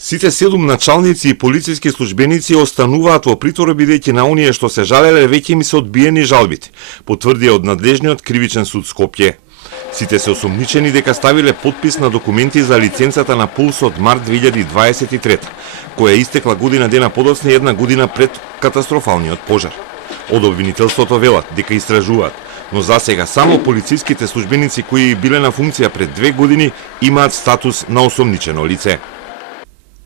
Сите 7 началници и полициски службеници остануваат во притвор бидејќи на оние што се жалеле веќе им се одбиени жалбите, потврдија од надлежниот кривичен суд Скопје. Сите се осомничени дека ставиле подпис на документи за лиценцата на Пулс од март 2023, која истекла година дена подоцна и една година пред катастрофалниот пожар. Од обвинителството велат дека истражуваат, но засега само полициските службеници кои биле на функција пред 2 години имаат статус на осомничено лице.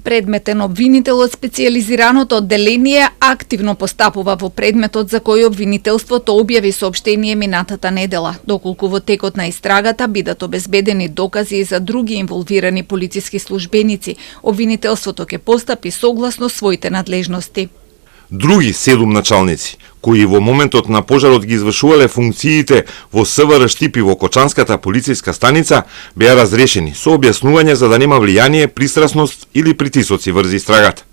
Предметен обвинител од специјализираното одделение активно постапува во предметот за кој обвинителството објави соопштение минатата недела, доколку во текот на истрагата бидат обезбедени докази и за други инволвирани полициски службеници, обвинителството ќе постапи согласно своите надлежности. Други 7 началници, кои во моментот на пожарот ги извршувале функциите во СВР Штип и во Кочанската полициска станица, беа разрешени со објаснување за да нема влијание, пристрасност или притисоци врз истрагата.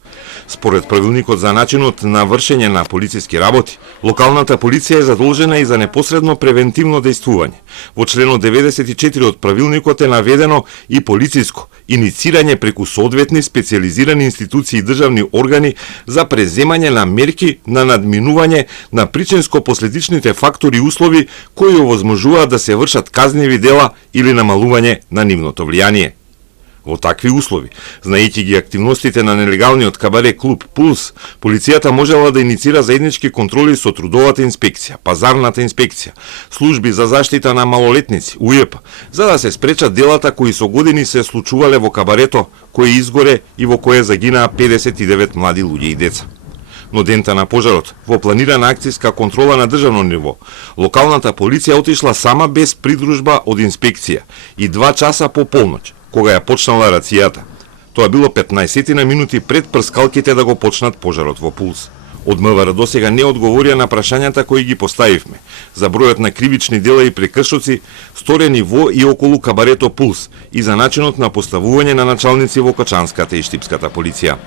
Според правилникот за начинот на вршење на полициски работи, локалната полиција е задолжена и за непосредно превентивно дејствување. Во членот 94 од правилникот е наведено и полициско иницирање преку соодветни специјализирани институции и државни органи за преземање на мерки на надминување на причинско-последичните фактори и услови кои овозможуваат да се вршат казниви дела или намалување на нивното влијание. Во такви услови, знаејќи ги активностите на нелегалниот кабаре клуб Пулс, полицијата можела да иницира заеднички контроли со трудовата инспекција, пазарната инспекција, служби за заштита на малолетници, УЈП, за да се спречат делата кои со години се случувале во кабарето, кој изгоре и во кое загинаа 59 млади луѓе и деца. Но дента на пожарот, во планирана акцијска контрола на државно ниво, локалната полиција отишла сама без придружба од инспекција и 2 часа по полноќ, кога ја почнала рацијата. Тоа било 15 на минути пред прскалките да го почнат пожарот во Пулс. Од МВР досега не одговорија на прашањата кои ги поставивме за бројот на кривични дела и прекршоци сторени во и околу кабарето Пулс и за начинот на поставување на началници во Кочанската и Штипската полиција.